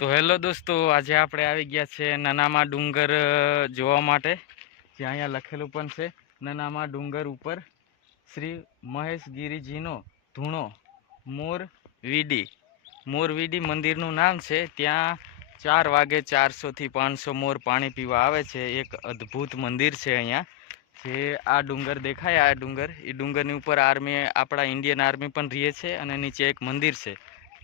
તો હેલો દોસ્તો, આજે આપણે આવી ગયા છે નનામા ડુંગર જોવા માટે. જ્યાં અહીંયા લખેલું પણ છે નનામા ડુંગર ઉપર શ્રી મહેશગીરીજીનો ધૂણો મોરવીડી મંદિરનું નામ છે. ત્યાં 4 વાગે 400 થી 500 મોર પાણી પીવા આવે છે. એક અદ્ભુત મંદિર છે અહીંયા. જે આ ડુંગર દેખાય, આ ડુંગરની ઉપર આપણા ઇન્ડિયન આર્મી પણ રહે છે. અને નીચે એક મંદિર છે.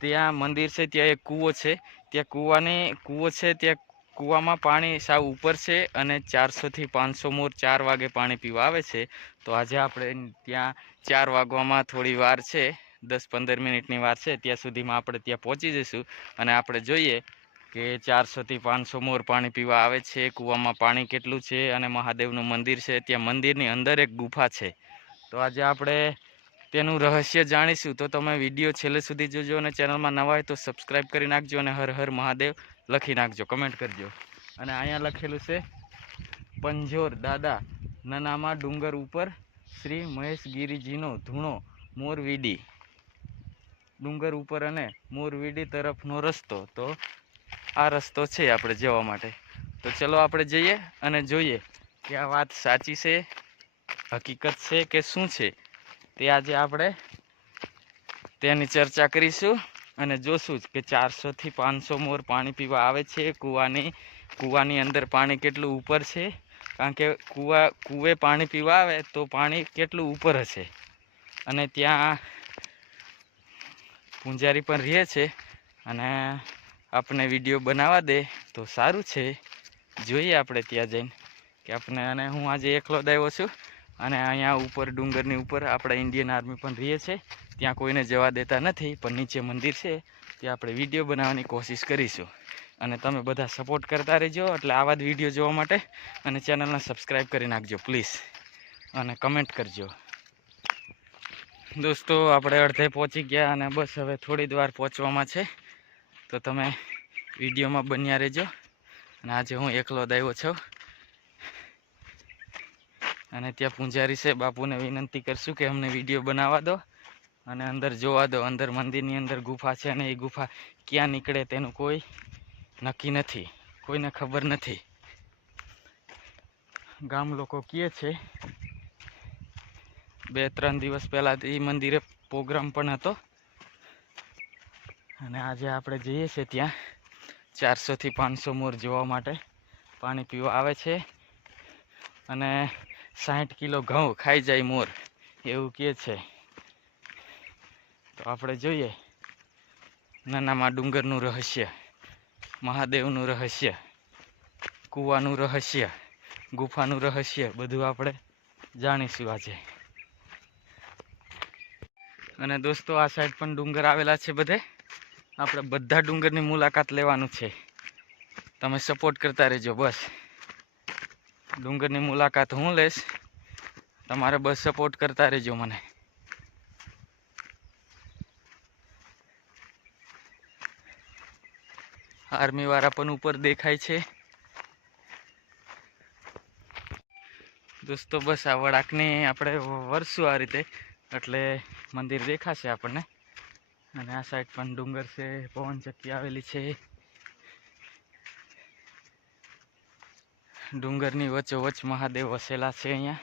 ત્યાં મંદિર છે, ત્યાં એક કૂવો છે. ત્યાં કૂવો છે, ત્યાં કૂવામાં પાણી સાવ ઉપર છે. અને 400 થી 500 મોર 4 વાગે પાણી પીવા આવે છે. તો આજે આપણે ત્યાં 4 વાગવામાં થોડી વાર છે, 10-15 મિનિટની વાર છે. ત્યાં સુધીમાં આપણે ત્યાં પહોંચી જઈશું અને આપણે જોઈએ કે 400 થી 500 મોર પાણી પીવા આવે છે. કૂવામાં પાણી કેટલું છે અને મહાદેવનું મંદિર છે. ત્યાં મંદિરની અંદર એક ગુફા છે. તો આજે આપણે તેનું રહસ્ય જાણીશું. તો તમે વિડીયો છેલ્લે સુધી જોજો અને ચેનલમાં નવા હોય તો સબસ્ક્રાઈબ કરી નાખજો અને હર હર મહાદેવ લખી નાખજો, કમેન્ટ કરજો. અને અહીંયા લખેલું છે પંજોર દાદા નનામા ડુંગર ઉપર શ્રી મહેશગીરીજીનો ધૂણો મોરવીડી ડુંગર ઉપર અને મોરવીડી તરફનો રસ્તો. તો આ રસ્તો છે આપણે જવા માટે. તો ચલો આપણે જઈએ અને જોઈએ કે આ વાત સાચી છે, હકીકત છે કે શું છે. તે આજે આપણે તેની ચર્ચા કરીશું અને જોશું કે 400 થી 500 મોર પાણી પીવા આવે છે. કૂવાની અંદર પાણી કેટલું ઉપર છે, કારણ કે કૂવે પાણી પીવા આવે તો પાણી કેટલું ઉપર હશે. અને ત્યાં પૂંજારી પણ રહે છે અને આપણે વિડીયો બનાવવા દે તો સારું છે. જોઈએ આપણે ત્યાં જઈને કે અને હું આજે એકલો જ આવ્યો છું. અને અહીંયા ઉપર ડુંગરની ઉપર આપણા ઇન્ડિયન આર્મી પણ રહે છે. ત્યાં કોઈને જવા દેતા નથી, પણ નીચે મંદિર છે, ત્યાં આપણે વિડીયો બનાવવાની કોશિશ કરીશું. અને તમે બધા સપોર્ટ કરતા રહેજો, એટલે આવા જ વિડીયો જોવા માટે. અને ચેનલને સબસ્ક્રાઈબ કરી નાખજો પ્લીઝ, અને કમેન્ટ કરજો. દોસ્તો, આપણે અડધે પહોંચી ગયા અને બસ હવે થોડી જ વાર પહોંચવામાં છે. તો તમે વિડીયોમાં બન્યા રહેજો. અને આજે હું એકલો જ આવ્યો છું. અને ત્યાં પૂંજારી છે, બાપુને વિનંતી કરશું કે અમને વિડીયો બનાવવા દો અને અંદર જોવા દો. અંદર મંદિરની અંદર ગુફા છે અને એ ગુફા ક્યાં નીકળે તેનું કોઈ નક્કી નથી, કોઈને ખબર નથી. ગામ લોકો કહે છે 2-3 દિવસ પહેલાં એ મંદિરે પ્રોગ્રામ પણ હતો. અને આજે આપણે જઈએ છીએ ત્યાં 400 થી 500 મોર જોવા માટે પાણી પીવા આવે છે. અને 60 કિલો ઘઉં ખાઈ જાય મોર, એવું કહે છે. તો આપણે જોઈએ નનામા ડુંગરનું રહસ્ય, મહાદેવનું રહસ્ય, કૂવાનું રહસ્ય, ગુફાનું રહસ્ય, બધું આપણે જાણીશું આજે. અને દોસ્તો, આ સાઈડ પણ ડુંગર આવેલા છે બધે. આપણે બધા ડુંગરની મુલાકાત લેવાનું છે. તમે સપોર્ટ કરતા રહેજો. બસ ડુંગરની મુલાકાત હું લઈશ, તમારે બસ સપોર્ટ કરતા રહેજો મને. આર્મી વાળા પણ ઉપર દેખાય છે. દોસ્તો, બસ આ વળાંકની આપણે વરસું આ રીતે, એટલે મંદિર દેખાશે આપણને. અને આ સાઈડ પણ ડુંગર છે, પવન ચક્કી આવેલી છે. ડુંગરની વચ્ચોવચ્ચ મહાદેવ વસેલા છે અહીંયા.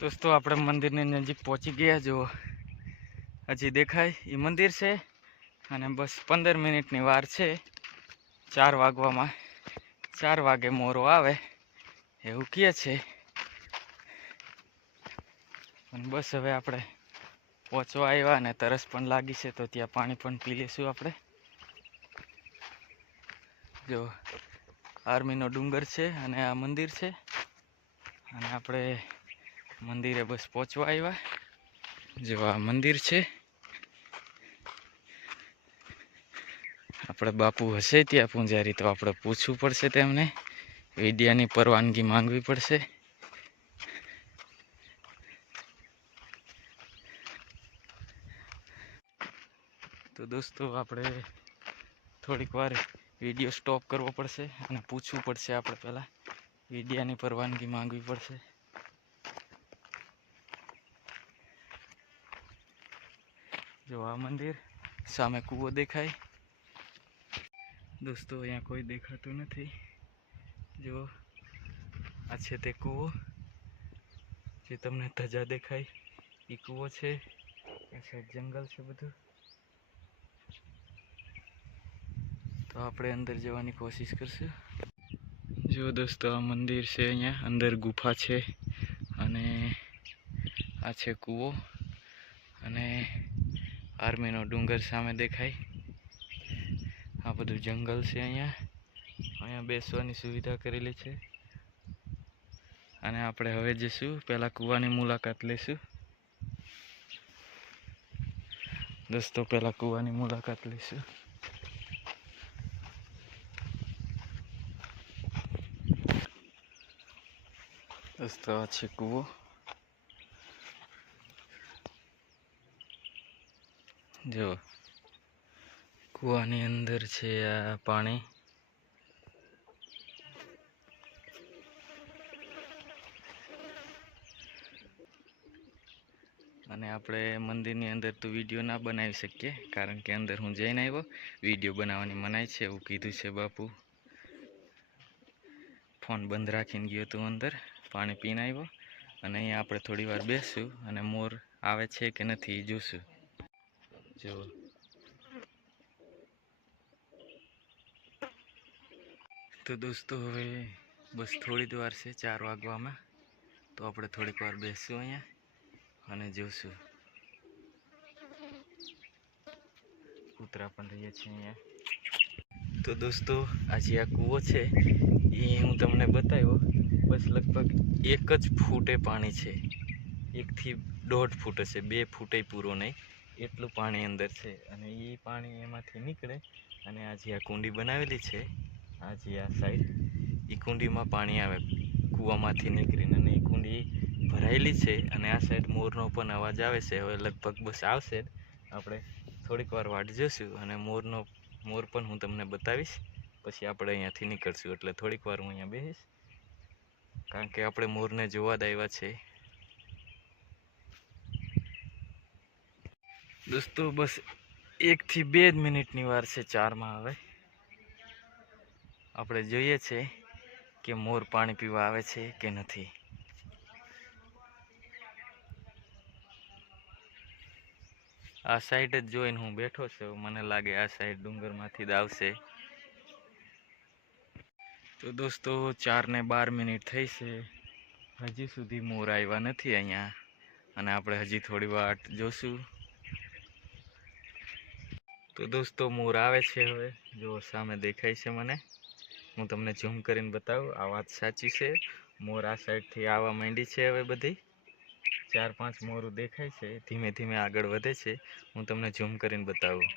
દોસ્તો, આપણે મંદિરની નજીક પહોંચી ગયા. જો હજી દેખાય એ મંદિર છે. અને બસ 15 મિનિટની વાર છે 4 વાગવામાં. 4 વાગે મોરો આવે એવું કહે છે. અને બસ હવે આપણે પહોંચવા આવ્યા અને તરસ પણ લાગી છે, તો ત્યાં પાણી પણ પી લઈશું આપણે. જો આર્મીનો ડુંગર છે અને આ મંદિર છે. અને આપણે મંદિરે બસ પહોંચવા આવ્યા. જો આ મંદિર છે. આપણે બાપુ હશે ત્યાં પૂંજારી, તો આપણે પૂછવું પડશે તેમને, વિડિયાની પરવાનગી માંગવી પડશે. તો દોસ્તો, આપણે થોડીક વાર વિડીયો સ્ટોપ કરવો પડશે અને પૂછવું પડશે. આપણે પહેલાં વિડિયાની પરવાનગી માંગવી પડશે. જો આ મંદિર, સામે કૂવો દેખાય. દોસ્તો અહીંયા કોઈ દેખાતું નથી. જો આ છે તે કૂવો, જે તમને ધજા દેખાય એ કૂવો છે. આ સાઈડ જંગલ છે બધું. તો આપણે અંદર જવાની કોશિશ કરશું. જો દોસ્તો આ મંદિર છે, અહીંયા અંદર ગુફા છે અને આ છે કૂવો અને આર્મીનો ડુંગર સામે દેખાય. આ બધું જંગલ છે. અહીંયા બેસવાની સુવિધા કરેલી છે. અને આપણે હવે જઈશું, પહેલાં કૂવાની મુલાકાત લઈશું. દોસ્તો પહેલાં કૂવાની મુલાકાત લઈશું. દોસ્તો આ છે કૂવો. જો કૂવાની અંદર છે આ પાણી. અને આપણે મંદિરની અંદર તો વિડીયો ના બનાવી શકીએ, કારણ કે અંદર હું જઈને આવ્યો, વિડીયો બનાવવાની મનાઈ છે એવું કીધું છે બાપુ. ફોન બંધ રાખીને ગયો તો અંદર, પાણી પીને આવ્યો. અને અહીંયા આપણે થોડી વાર બેસશું અને મોર આવે છે કે નથી એ જોશું. જો તો દોસ્તો હવે બસ થોડી જ વાર છે 4 વાગવામાં. તો આપણે થોડીક વાર બેસશું અહીંયા અને જોશું. કૂતરા પણ રહીએ છીએ અહીંયા. તો દોસ્તો આજે આ કૂવો છે એ હું તમને બતાવ્યો. બસ લગભગ 1 જ ફૂટે પાણી છે. 1 થી 1.5 ફૂટ હશે, 2 ફૂટે પૂરો નહીં એટલું પાણી અંદર છે. અને એ પાણી એમાંથી નીકળે અને આજે આ કુંડી બનાવેલી છે, આજે આ સાઈડ એ કુંડીમાં પાણી આવે કૂવામાંથી નીકળીને. અને એ કુંડી ભરાયેલી છે અને આ સાઈડ મોરનો પણ અવાજ આવે છે. હવે લગભગ બસ આવશે. આપણે થોડીક વાર વાટ જોઈશું અને મોર પણ હું તમને બતાવીશ. પછી આપણે અહીંયાથી નીકળશું. એટલે થોડીક વાર હું અહીંયા બેસીશ, કારણ કે આપણે મોરને જોવા જ આવ્યા છે. દોસ્તો બસ 1 થી 2 જ મિનિટની વાર છે 4માં. હવે આપણે જોઈએ છે કે મોર પાણી પીવા આવે છે કે નથી. આ સાઈડ જ જોઈને હું બેઠો છું. મને લાગે આ સાઈડ ડુંગરમાંથી જ આવશે. તો દોસ્તો 4 ને 12 મિનિટ થઈ છે, હજી સુધી મોર આવ્યા નથી અહીંયા. અને આપણે હજી થોડી વાર જોશું. તો દોસ્તો મોર આવે છે. હવે જો સામે દેખાય છે મને. હું તમને ઝૂમ કરીને બતાવું. આ વાત સાચી છે, મોર આ સાઈડથી આવવા માંડી છે. હવે બધી 4-5 મોરું દેખાય છે, ધીમે ધીમે આગળ વધે છે. હું તમને ઝૂમ કરીને બતાવું.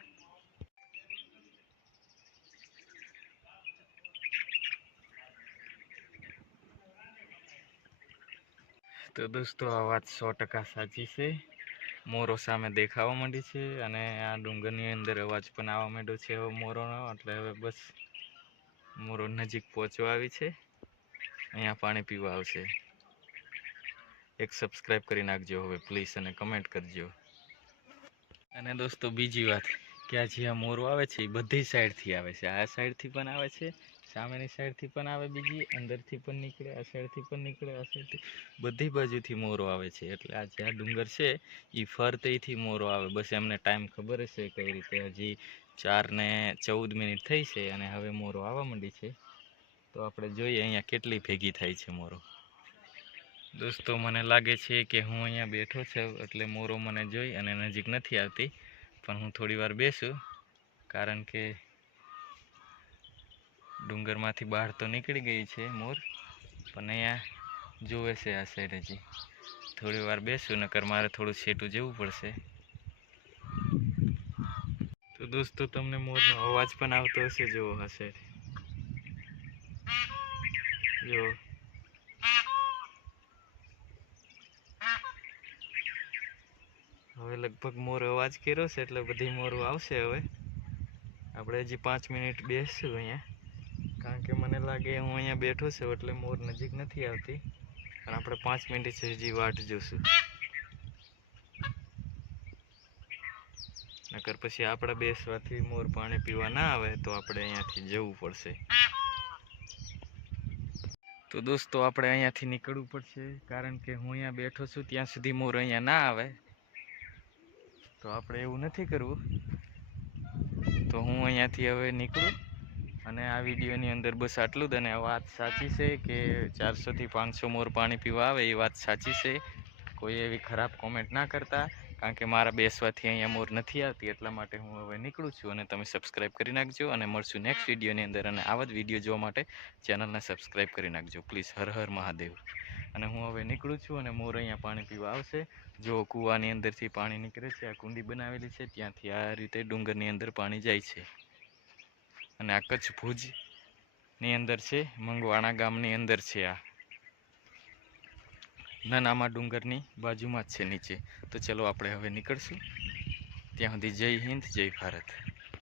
તો દોસ્તો આ વાત 100% સાચી છે. મોરો સામે દેખાવા માંડી છે અને આ ડુંગરની અંદર અવાજ પણ આવવા માંડ્યો છે હવે મોરોનો. એટલે હવે બસ મોરો નજીક પહોંચવા આવી છે. અહીંયા પાણી પીવા આવશે. એક સબસ્ક્રાઈબ કરી નાખજો હવે પ્લીઝ અને કમેન્ટ કરજો. અને દોસ્તો બીજી વાત કે આ જે આ મોરો આવે છે એ બધી સાઈડથી આવે છે. આ સાઈડથી પણ આવે છે, સામેની સાઈડથી પણ આવે, બીજી અંદરથી પણ નીકળે, આ સાઈડથી પણ નીકળે, આ સાઈડથી બધી બાજુથી મોરો આવે છે. એટલે આ જે આ ડુંગર છે એ ફરતેથી મોરો આવે. બસ એમને ટાઈમ ખબર હશે કઈ રીતે. હજી 4 ને 14 મિનિટ થઈ છે અને હવે મોરો આવવા માંડી છે. તો આપણે જોઈએ અહીંયા કેટલી ભેગી થાય છે મોરો. દોસ્તો મને લાગે છે કે હું અહીંયા બેઠો છું એટલે મોરો મને જોઈ અને નજીક નથી આવતી. પણ હું થોડી વાર બેસું, કારણ કે ડુંગરમાંથી બહાર તો નીકળી ગઈ છે મોર, પણ અહીંયા જોવે છે આ સાઈડ. હજી થોડી વાર બેસું, નકર મારે થોડું છેટું જવું પડશે. તો દોસ્તો તમને મોરનો અવાજ પણ આવતો હશે. જો આ સાઈડ જો. હવે લગભગ મોર અવાજ કર્યો છે એટલે બધી મોરો આવશે. હવે આપણે હજી 5 મિનિટ બેસશું અહીંયા, કારણ કે મને લાગે હું અહીંયા બેઠો છું એટલે મોર નજીક નથી આવતી. પણ આપણે 5 મિનિટ હજી વાટ જોશું. નકર પછી આપણા બેસવાથી મોર પાણી પીવા ના આવે તો આપણે અહીંયાથી જવું પડશે. તો દોસ્તો આપણે અહીંયાથી નીકળવું પડશે, કારણ કે હું અહીંયા બેઠો છું ત્યાં સુધી મોર અહીંયા ના આવે. તો આપણે એવું નથી કરવું. તો હું અહીંયાથી હવે નીકળું, અને આ વિડીયોની અંદર બસ આટલું જ. અને આ વાત સાચી છે કે 400 થી 500 મોર પાણી પીવા આવે, એ વાત સાચી છે. કોઈ એવી ખરાબ કોમેન્ટ ના કરતા, કારણ કે મારા બેસવાથી અહીંયા મોર નથી આવતી, એટલા માટે હું હવે નીકળું છું. અને તમે સબસ્ક્રાઈબ કરી નાખજો, અને મળશું નેક્સ્ટ વિડીયોની અંદર. અને આવા જ વિડીયો જોવા માટે ચેનલને સબસ્ક્રાઈબ કરી નાખજો પ્લીઝ. હર હર મહાદેવ. અને હું હવે નીકળું છું, અને મોર અહીંયા પાણી પીવા આવશે. જો કૂવાની અંદરથી પાણી નીકળે છે, આ કુંડી બનાવેલી છે, ત્યાંથી આ રીતે ડુંગરની અંદર પાણી જાય છે. અને આ કચ્છ ભુજની અંદર છે, મંગવાણા ગામની અંદર છે. આ નાનામાં ડુંગરની બાજુમાં જ છે નીચે. તો ચલો આપણે હવે નીકળશું. ત્યાં સુધી જય હિન્દ, જય ભારત.